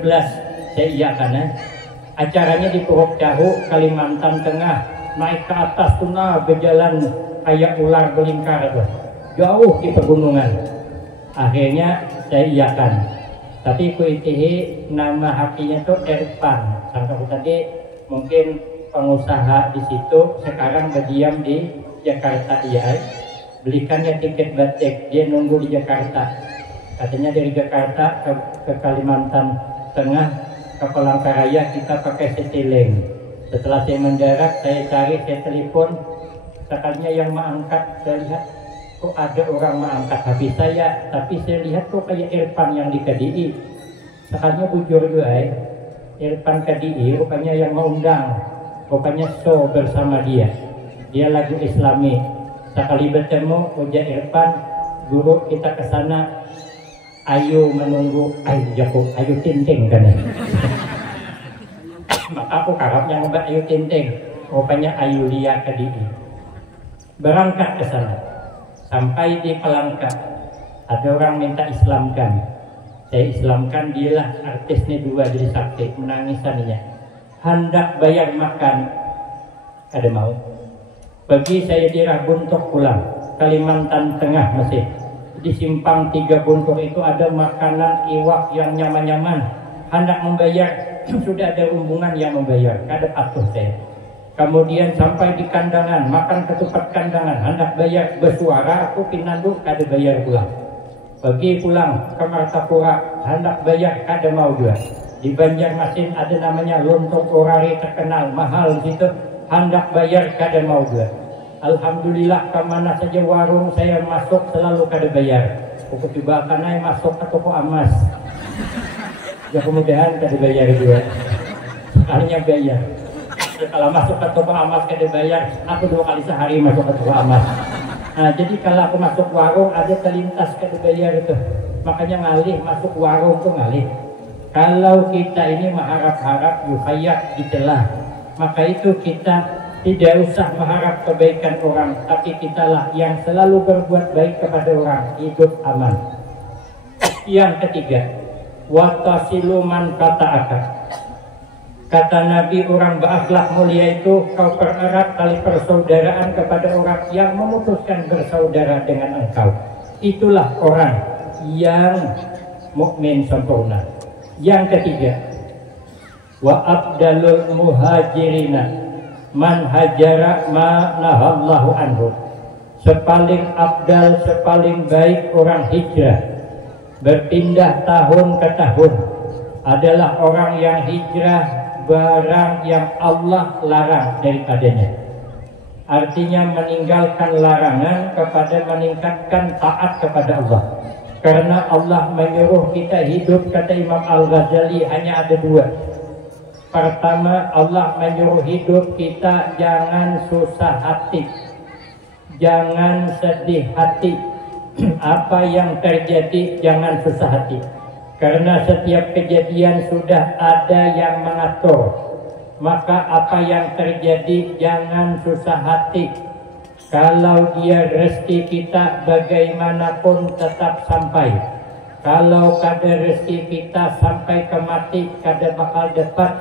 saya iakan acaranya di Purwok Dahu Kalimantan Tengah, naik ke atas tuh berjalan kayak ular belingkar tuh jauh di pegunungan. Akhirnya saya iakan, tapi ku itihi nama hakinya tuh Erpan. Sangka tadi mungkin pengusaha di situ sekarang berdiam di Jakarta. Iya, belikannya tiket batik, dia nunggu di Jakarta. Katanya dari Jakarta ke Kalimantan Tengah ke Palangkaraya kita pakai Citylink. Setelah saya mendarat, saya cari, saya telepon. Sekalinya yang mengangkat, saya lihat kok ada orang mengangkat HP saya, tapi saya lihat kok kayak Irfan yang di KDI. Sekalinya bujur juga, Irfan KDI rupanya yang mengundang. Pokoknya show bersama dia lagu Islami. Sekali bertemu ujar Irfan, guru kita ke sana, ayo menunggu, ayo tinting kan. Maka aku karapnya ngobak ayo tinting, rupanya ayo lihat ke diri. Berangkat ke sana, sampai di Palangka, ada orang minta Islamkan. Saya Islamkan, dialah artisnya 2 jadi sakti, menangis tadinya. Hendak bayar makan, ada mau. Bagi saya daerah Buntok pulang, Kalimantan Tengah masih. Di simpang 3 Buntok itu ada makanan iwak yang nyaman-nyaman. Hendak membayar, sudah ada rombongan yang membayar, kada patuh saya. Kemudian sampai di kandangan, makan ketupat kandangan, hendak bayar bersuara, aku pinanduk kada bayar pulang. Pergi pulang ke Martapura, hendak bayar kada mau juga. Di Banjarmasin ada namanya lontong orari terkenal, mahal gitu, hendak bayar kada mau juga. Alhamdulillah kemana saja warung saya masuk selalu kada bayar. Aku coba karena masuk ke toko emas. Ya kemudahan kada bayar juga. Sekalinya bayar. Kalau masuk ke toko emas kada bayar, aku 2 kali sehari masuk ke toko emas. Nah, jadi kalau aku masuk warung ada terlintas kada bayar itu. Makanya ngalih masuk warung tuh ngalih. Kalau kita ini mengharap-harap yukhayat ditelah, maka itu kita tidak usah mengharap kebaikan orang, tapi kitalah yang selalu berbuat baik kepada orang, hidup aman. Yang ketiga, watasilu man kata'aka. Kata Nabi, orang berakhlak mulia itu kau pererat tali persaudaraan kepada orang yang memutuskan bersaudara dengan engkau. Itulah orang yang mukmin sempurna. Yang ketiga, wa abdalul muhajirina man hajara ma nahallahu anhu. Sepaling abdal, sepaling baik orang hijrah, berpindah tahun ke tahun, adalah orang yang hijrah barang yang Allah larang daripadanya. Artinya meninggalkan larangan kepada meningkatkan taat kepada Allah. Karena Allah menyuruh kita hidup, kata Imam Al-Ghazali, hanya ada 2. Pertama, Allah menyuruh hidup kita jangan susah hati, jangan sedih hati. Apa yang terjadi jangan susah hati. Karena setiap kejadian sudah ada yang mengatur. Maka apa yang terjadi jangan susah hati. Kalau dia rezeki kita bagaimanapun tetap sampai. Kalau kada rezeki kita sampai ke mati kada bakal dapat.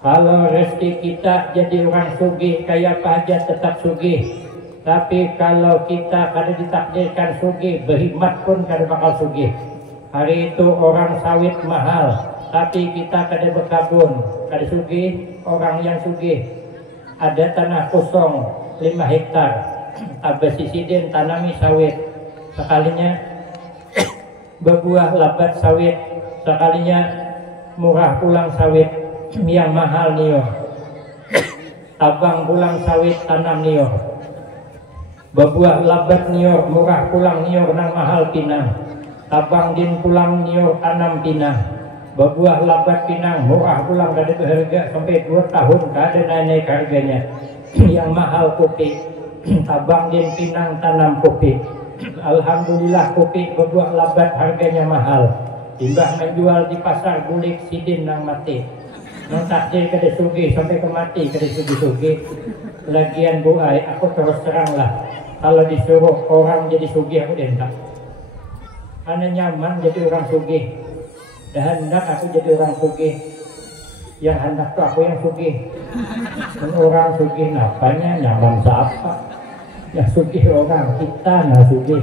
Kalau rezeki kita jadi orang sugih kayak apa aja tetap sugih. Tapi kalau kita kada ditakdirkan sugih, berhikmat pun kada bakal sugih. Hari itu orang sawit mahal, tapi kita kada berkabun, kada sugih. Orang yang sugih ada tanah kosong 5 hektar, abah sisidin tanami sawit, sekalinya berbuah labat sawit, sekalinya murah pulang sawit, yang mahal niyo, tabang pulang sawit tanam niyo, berbuah labat niyo, murah pulang niyo nang mahal pinang, tabang din pulang niyo tanam pinang. Berbuah labat pinang murah pulang kada berharga sampai 2 tahun kada naik harganya. Yang mahal kopi, tabang din pinang tanam kopi. Alhamdulillah kopi berbuah labat harganya mahal. Timbah menjual di pasar bulik sidin nang mati. Nang takdir kada sugih sampai ke mati kada sugih-sugih. Lagian buai aku terus terang lah. Kalau disuruh orang jadi sugih aku dentak. Karena nyaman jadi orang sugih. Dan hendak aku jadi orang sugih. Yang hendak tuh aku yang sugih. Dan orang sugih napanya nyaman siapa? Yang sugih orang, kita nah sugih.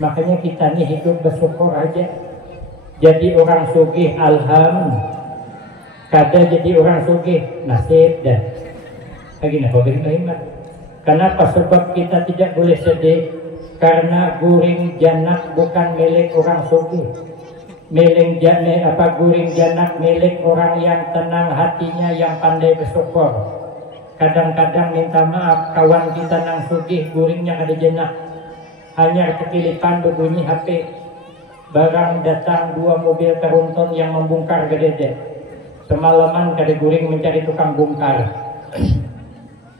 Makanya kita nih hidup bersyukur aja. Jadi orang sugih, alhamdulillah. Kada jadi orang sugih, nasib dah. Begini, bagaimana? Kenapa? Sebab kita tidak boleh sedih. Karena guring janak bukan milik orang sugih. Milik guring janak milik orang yang tenang hatinya, yang pandai bersyukur. Kadang-kadang minta maaf kawan kita nang sugih guringnya ada janak, hanya kekilipan berbunyi HP, barang datang 2 mobil teruntun yang membongkar gedede. Semalaman kada guring mencari tukang bongkar.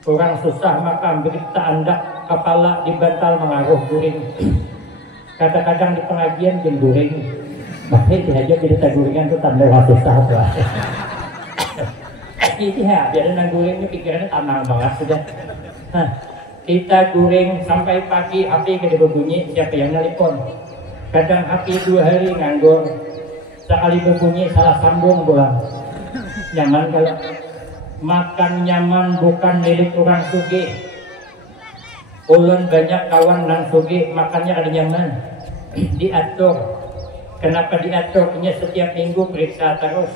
Orang susah makan berita anda kepala dibantal mengaruh guring. Kadang-kadang di pengajian jeng guring. Baik aja kita guringan tuh tanda waktu susah lah. Ini ya, biar nang guringnya pikirannya tenang banget sudah. Nah, kita guring sampai pagi, HP kada berbunyi, siapa yang nelpon? Kadang HP 2 hari nganggur, sekali berbunyi salah sambung pulang. Nyaman kalau makan nyaman bukan milik orang sugih. Ulun banyak kawan nang sugih makannya ada nyaman, diatur. Kenapa diaturnya setiap minggu periksa terus?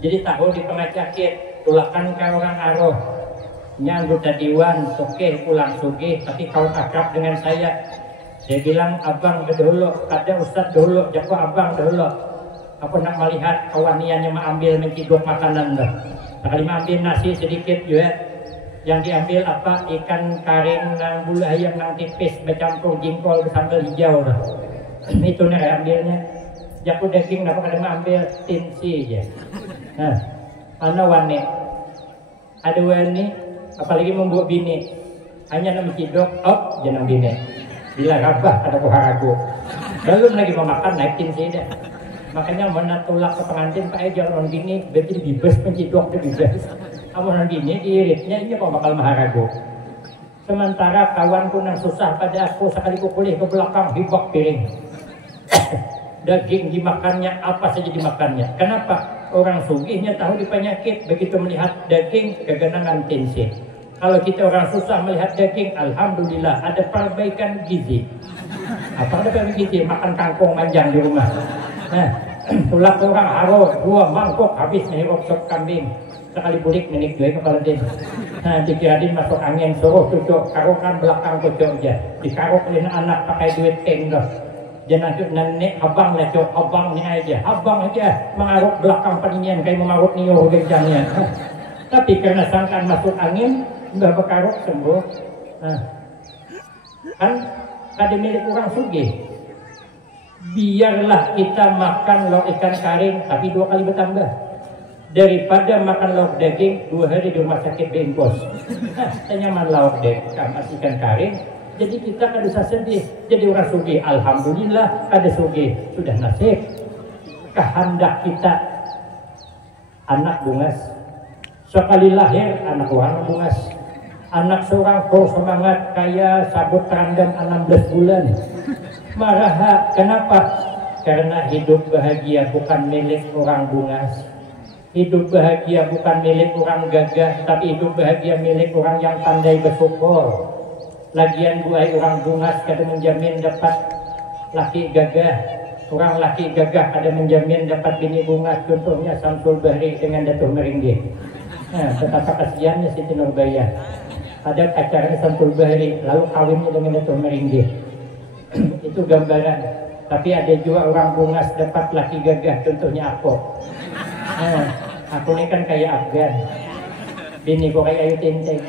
Jadi tahu di pengacakit, tulakan ke orang aroh. Ini anggota dewan, oke pulang sugih, tapi kau akrab dengan saya. Saya bilang abang dahulu, ada ustad dahulu, jago abang dahulu. Aku nak melihat kawaniannya mengambil menciduk makanan dah. Sekali mengambil nasi sedikit juga. Yang diambil apa? Ikan karing nang bulu ayam nang tipis bercampur jengkol bersambal hijau dah. Itu nih ambilnya. jaku daging napa kada ambil tinsi aja. Nah, ana wani ada wani apalagi membuat bini hanya nama cidok jangan bini bila rabah ada kuharagu belum lagi mau makan naik tinsi dah. Makanya mana tulak ke pengantin pakai jalan bini berarti dibes pencidok tu dibes. Amun bini iritnya ini kok bakal maharagu. Sementara kawanku yang susah pada aku sekali kukulih ke belakang hibak piring. Daging dimakannya apa saja dimakannya. Kenapa? Orang sugihnya tahu di penyakit begitu melihat daging kegenangan tensi. Kalau kita orang susah melihat daging, alhamdulillah ada perbaikan gizi. Apa ada perbaikan gizi? Makan kangkung manjang di rumah. Nah, tulak orang haro 2 mangkok habis menghirup sop kambing. Sekali bulik menik gue kepala din. Nah, dikirain masuk angin suruh cucuk karukan belakang cucuk aja. Dikaruk oleh anak pakai duit tengah. Jangan nenek abang lah cok abang ni aja. Abang aja mengaruk belakang paninian kayak mengaruk niuh gejangnya. Tapi karena sangkaan masuk angin nggak berkaruk sembuh. Nah, kan ada milik orang sugih. Biarlah kita makan lauk ikan karing tapi 2 kali bertambah. Daripada makan lauk daging 2 hari di rumah sakit bengkos. Tanya man lauk daging ikan karing. Jadi kita kada usah sedih. Jadi orang sugih, alhamdulillah ada sugih. Sudah nasib. Kehendak kita anak bungas. Sekali lahir anak orang bungas. Anak seorang full semangat kayak sabut teranggan 16 bulan. Marah. Kenapa? Karena hidup bahagia bukan milik orang bungas. Hidup bahagia bukan milik orang gagah, tapi hidup bahagia milik orang yang pandai bersyukur. Lagian buai orang bungas kada menjamin dapat laki gagah. Orang laki gagah kada menjamin dapat bini bungas. Contohnya Samsul Bahri dengan Datuk Meringgi. Nah, betapa kasihannya Siti Nurbaya. Ada acaranya Samsul Bahri, lalu kawinnya dengan Datuk Meringgi. Itu gambaran. Tapi ada juga orang bungas dapat laki gagah. Contohnya aku. Nah, aku ini kan kayak Afgan. Bini kok kayak Ayu Ting-Ting.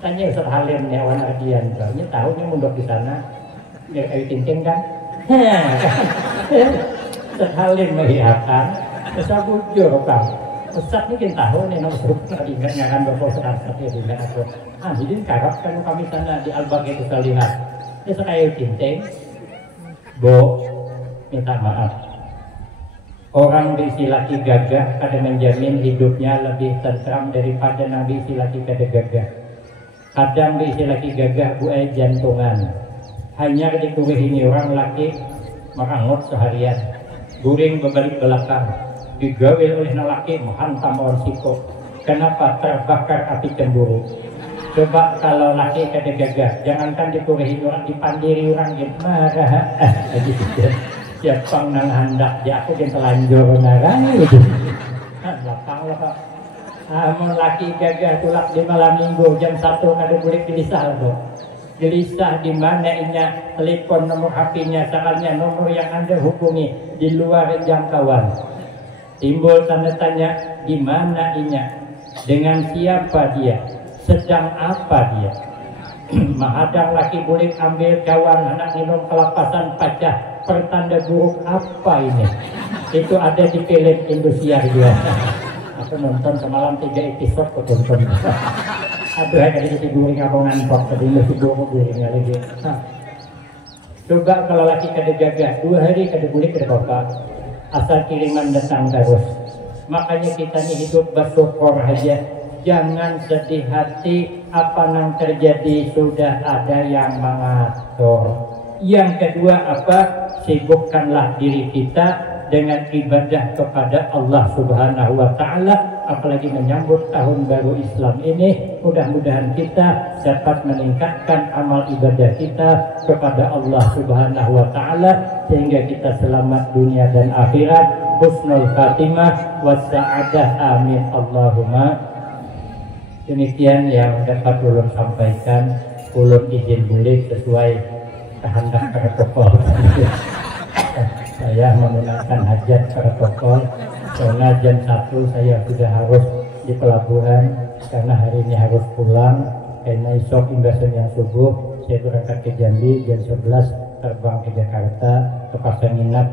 Tanya Ustaz Halim nih awan Ardian, soalnya tahu nih mundur di sana, biar Ayu Ting-Ting kan. Ustaz Halim melihatkan, Ustaz bujur kan. Ustaz ini kan tahu nih nomor tadi ngaran bapak Ustaz tapi tidak aku. Jadi karap kan kami sana di Al-Baqi itu lihat. Ustaz Ayu Ting-Ting, Bo, minta maaf. Orang diisi laki gagah kada menjamin hidupnya lebih tentram daripada nabi isi laki kada gagah. Kadang diisi laki gagah buai jantungan. Hanya dikuih ini orang laki merangut seharian. Guring berbalik belakang. Digawil oleh laki menghantam orang siko. Kenapa? Terbakar api cemburu. Coba kalau laki kada gagah, jangankan dikuih orang dipandiri orang gitu marah. Lagi pikir siapa nang hendak ya aku yang telanjur narang gitu. Lapang lah Pak. Amun laki gagah tulak di malam minggu jam 1 kada boleh gelisah tuh. Gelisah di mana inya telepon nomor HP-nya, soalnya nomor yang Anda hubungi di luar jangkauan. Timbul tanda tanya di mana inya, dengan siapa dia, sedang apa dia. Mahadang laki boleh ambil kawan anak minum kelapasan pacah, pertanda buruk apa ini? Itu ada di film Indosiar juga. Aku nonton semalam 3 episode aku tonton. Aduh, ada di tidur ngapung ngantok tadi masih buruk lagi. Coba kalau laki kada gagah 2 hari kada boleh kada apa-apa. Asal kiriman datang terus. Makanya kita nih hidup bersyukur aja. Jangan sedih hati, apa yang terjadi sudah ada yang mengatur. Yang kedua apa? Sibukkanlah diri kita dengan ibadah kepada Allah Subhanahu wa Ta'ala, apalagi menyambut tahun baru Islam ini. Mudah-mudahan kita dapat meningkatkan amal ibadah kita kepada Allah Subhanahu wa Ta'ala sehingga kita selamat dunia dan akhirat, husnul khatimah wassa'adah, amin Allahumma. Demikian yang dapat ulun sampaikan. Ulun izin boleh sesuai kehendak protokol. Saya menggunakan hajat protokol karena jam 1 saya sudah harus di pelabuhan karena hari ini harus pulang karena esok imbasan yang subuh saya berangkat ke Jambi jam 11 terbang ke Jakarta, terpaksa nginap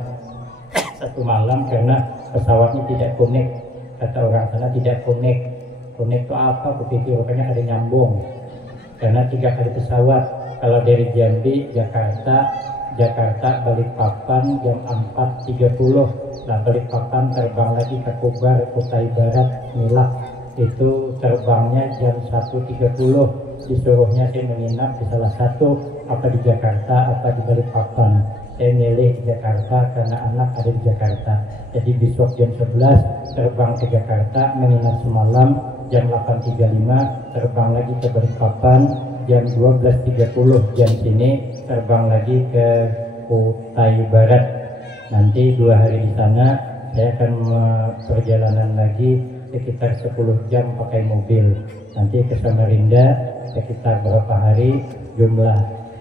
1 malam karena pesawatnya tidak connect. Kata orang sana tidak connect. Connect itu apa? Aku pikir rupanya ada nyambung. Karena 3 kali pesawat. Kalau dari Jambi, Jakarta Balikpapan jam 4.30. Nah Balikpapan terbang lagi ke Kobar, Kutai Barat, Milak. Itu terbangnya jam 1.30. Disuruhnya saya menginap di salah satu, apa di Jakarta, apa di Balikpapan. Saya milih Jakarta karena anak ada di Jakarta. Jadi besok jam 11 terbang ke Jakarta, menginap semalam, jam 8.35 terbang lagi ke Balikpapan, jam 12.30 jam sini terbang lagi ke Kutai Barat. Nanti 2 hari di sana saya akan perjalanan lagi sekitar 10 jam pakai mobil. Nanti ke Samarinda sekitar berapa hari, jumlah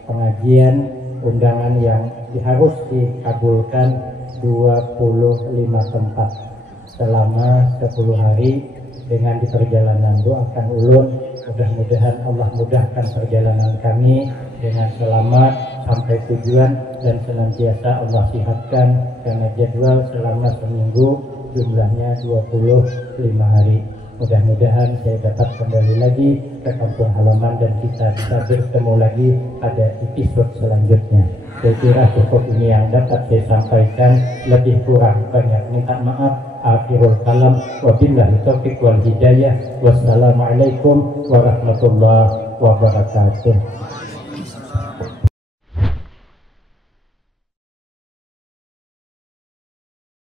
pengajian undangan yang harus dikabulkan 25 tempat selama 10 hari. Dengan di perjalanan doakan ulun, mudah-mudahan Allah mudahkan perjalanan kami dengan selamat sampai tujuan dan senantiasa Allah sihatkan, karena jadwal selama seminggu jumlahnya 25 hari. Mudah-mudahan saya dapat kembali lagi ke kampung halaman dan kita bisa bertemu lagi pada episode selanjutnya. Saya kira cukup ini yang dapat saya sampaikan, lebih kurang banyak minta maaf. Akhirul kalam, wabillahi taufiq wal hidayah. Wassalamualaikum warahmatullahi wabarakatuh.